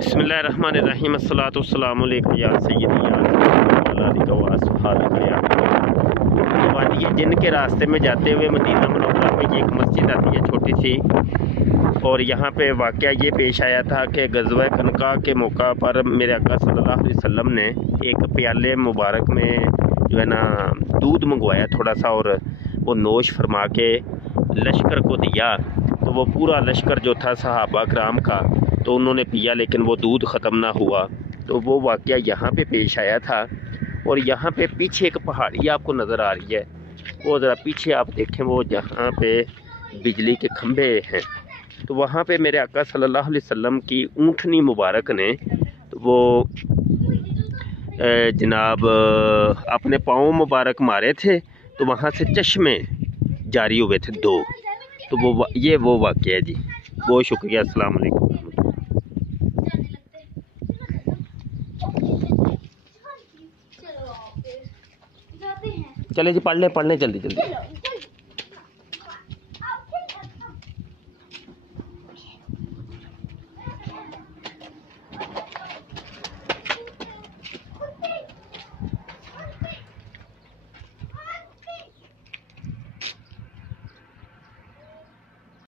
बिस्मिल्लाहिर्रहमानिर्रहीम अस्सलातु वस्सलामु अलैका या सय्यदी या रसूलल्लाह व अस्हाबिका या वादी जिन के रास्ते में जाते हुए मदीना मुनव्वरा में एक मस्जिद आती है छोटी सी, और यहाँ पे वाक़या ये पेश आया था कि ग़ज़वा कनका के मौका पर मेरे आका सल्लल्लाहु अलैहि वसल्लम ने एक प्याले मुबारक में जो है ना दूध मंगवाया थोड़ा सा, और वो नोश फरमा के लश्कर को दिया। तो वो पूरा लश्कर जो था सहाबा कराम का, तो उन्होंने पिया, लेकिन वो दूध ख़त्म ना हुआ। तो वो वाक़या यहाँ पे पेश आया था। और यहाँ पे पीछे एक पहाड़ी आपको नज़र आ रही है, वो ज़रा पीछे आप देखें, वो जहाँ पे बिजली के खंभे हैं, तो वहाँ पे मेरे आका सल्लल्लाहु अलैहि वसल्लम की ऊँटनी मुबारक ने तो वो जनाब अपने पाँव मुबारक मारे थे, तो वहाँ से चश्मे जारी हुए थे दो। तो वो वाक़या है जी। बहुत शुक्रिया। अस्सलाम वालेकुम। चले जी, पढ़ लें जल्दी जल्दी।